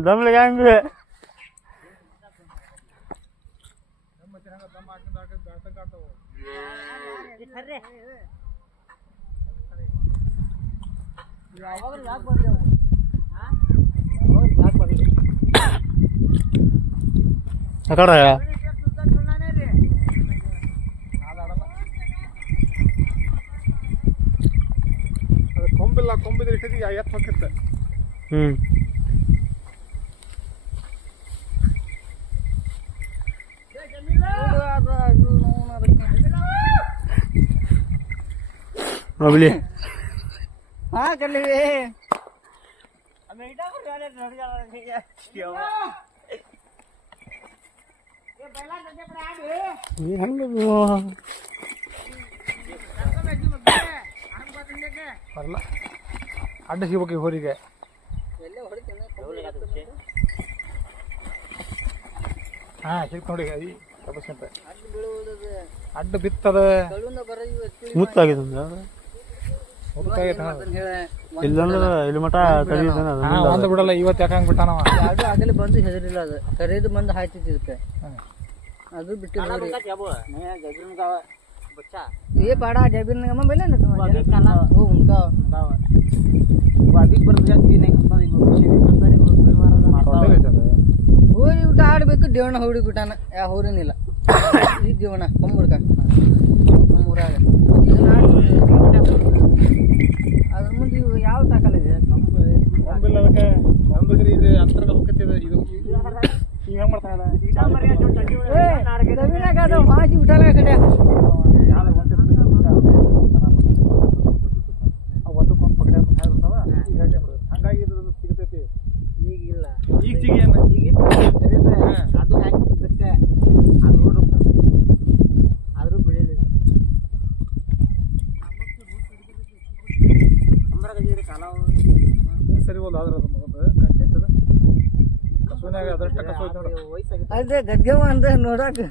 दम लगाएंगे ಕೊಂಬಿಲ್ಲ ಕೊಂಬಿದ್ರೆ ಎತ್ತು ಹೋಗಿತ್ತೆ अबली हाँ कर ले ಬರಲ್ಲ ಅಡ್ಡ ಸಿಗಬೇಕು ಹೋರಿಗೆ ಹಾಂ ಸಿಕ್ತು ನೋಡಿ ಅಡ್ಡ ಬಿತ್ತದ ಮುತ್ತಾಗಿದೆ ಇಲ್ಲಿ ಮಠ ಒಂದು ಬಿಡಲ್ಲ ಇವತ್ತು ಯಾಕಂಗ್ ಬಿಟ್ಟಾನವ ಅದು ಆಗಲೇ ಬಂದು ಹೆದರಿಲ್ಲ ಅದು ಕರೆದು ಬಂದು ಹಾಯ್ತಿತ್ತು ಇದಕ್ಕೆ ಅದು ಬಿಟ್ಟು ये पाड़ा जबीर ने हम बोले ना तुम्हारे काला वो उनका वादी पर जाती नहीं करता देखो पीछे भी करता रे वो मारा वो उठा आडಬೇಕು ದೇವಣ ಹೊಡಿ ಬಿಟಾನ ಯಾ ಹೋರನಿಲ್ಲ ಈ ದೇವಣ ಕಮ್ಮುರ್ಗ ಕಮ್ಮುರಾಗ ಇದನ್ನ ಅದ್ರ ಮುಂದೆ ಯಾವ ತಾಕಲಿದೆ ಕೊಂಬಿಲ್ಲ ಅದಕ್ಕೆ ಕೊಂಬಿದ್ರೆ ಇದು ಅಂತರ್ಗ ಹೋಗ್ತಿದೆ ಇದು ಈಗ ಮಾಡ್ತಾನ ಈಟಾ ಮರಿಯ ಜೊತೆ ಜಮೀನಾಗ ಅದು ಮಾಜಿ ಉಠಾಲ ಕಡೆ ಒಂದಕ್ಕೊಂದು ಪಕಡೆ ಬರ್ತಾವ ಹಂಗಾಗಿ ಸಿಗತೈತಿ ಈಗಿಲ್ಲ ಈಗ ಸಿಗಿ ಈಗಿತ್ತು ಅದು ಹಾಕಿದ್ದಕ್ಕೆ ಅದು ಓಡುತ್ತೆ ಆದರೂ ಬೆಳೆಯಲಿಲ್ಲ ಅಂಬರಗಜಿರಿ ಕಾಲ ಸರಿ ಹೋದ ಆದ್ರೆ ಅದು ಮಗದ ಕಟ್ಟೈತದ ಕಸುನಾಗ ಅದರಷ್ಟ ಕಸು ಐತೆ ನೋಡಿ ಅದೇ ಗದ್ಗೆವ ಅಂತ ನೋಡಕ್ಕೆ